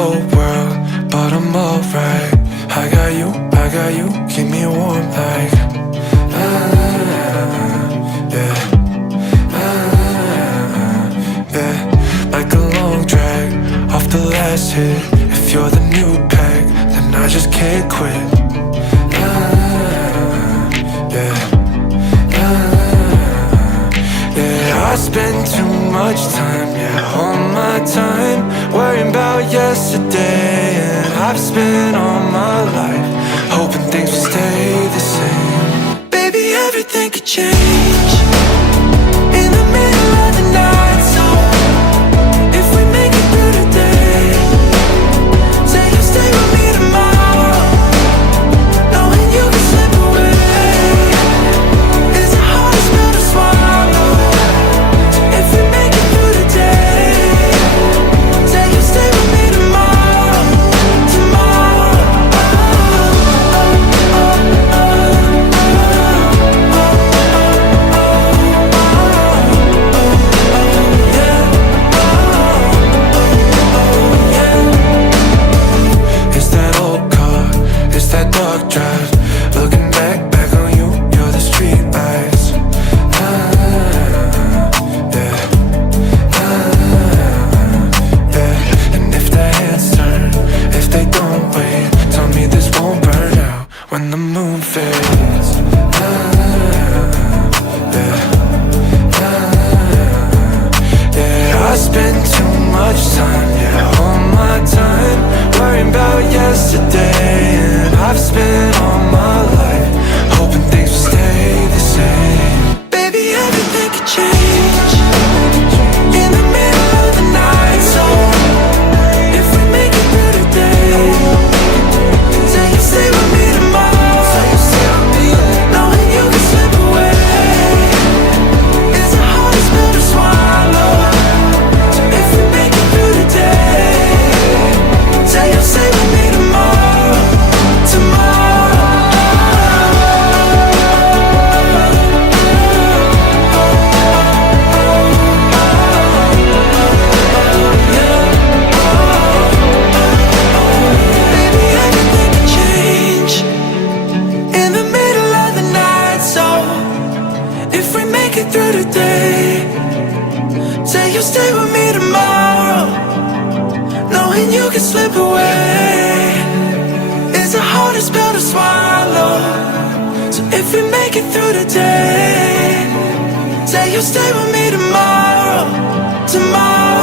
cold world, but I'm alright. I got you, keep me warm like yeah, yeah. Like a long drag off the last hit. If you're the new pack, then I just can't quit. Yeah, yeah. I spend too much time, yeah, all my time worrying about yesterday, and I've spent all my life hoping things will stay the same. Baby, everything could change in the middle of the night. So if we make it through the day, say you'll stay with me tomorrow, knowing you can slip away. It's the hardest pill to swallow. So if we make it through the day, say you'll stay with me tomorrow, tomorrow. It's that old car, it's that dark drive. Looking back on you, you're the street lights. Yeah, yeah. And if the hands turn, if they don't wait, tell me this won't burn out when the moon fades. Yeah, yeah. I spend too much time, yeah, all my time worrying about yesterday, and I've spent all my life hoping things will stay the same. Baby, everything could change in the middle of the night. So if we make it through the day, say you'll stay with me tomorrow, knowing you can slip away. It's the hardest pill to swallow. So if we make it through the day, say you'll stay with me tomorrow, tomorrow. Baby, everything can change in the middle of the night. So if we make it through the day, say you'll stay with me tomorrow, knowing you can slip away. It's the hardest pill to swallow. So if we make it through the day, say you'll stay with me tomorrow, tomorrow.